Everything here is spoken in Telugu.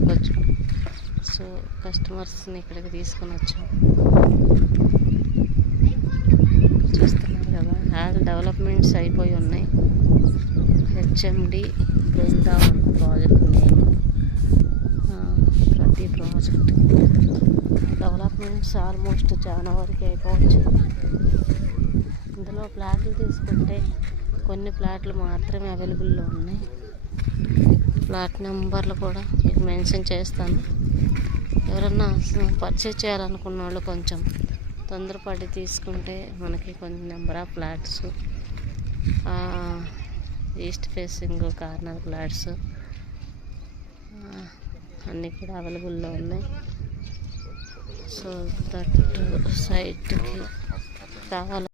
కొనుక్కోవచ్చు. సో కస్టమర్స్ని ఇక్కడికి తీసుకొని వచ్చాం. చూస్తున్నారు కదా, ఆల్ డెవలప్మెంట్స్ అయిపోయి ఉన్నాయి. HMD Brindavan project name. ప్రతి ప్రాజెక్ట్ డెవలప్మెంట్స్ ఆల్మోస్ట్ చాలా వరకు అయిపోవచ్చు. ఇందులో ప్లాట్లు తీసుకుంటే కొన్ని ప్లాట్లు మాత్రమే అవైలబుల్లో ఉన్నాయి. ప్లాట్ నెంబర్లు కూడా మీకు మెన్షన్ చేస్తాను. ఎవరన్నా పర్చేజ్ చేయాలనుకున్న వాళ్ళు కొంచెం తొందరపడి తీసుకుంటే మనకి కొన్ని number of flats, east facing corner flats అన్నీ కూడా అవైలబుల్లో ఉన్నాయి. సో దట్ సైట్కి రావాలి.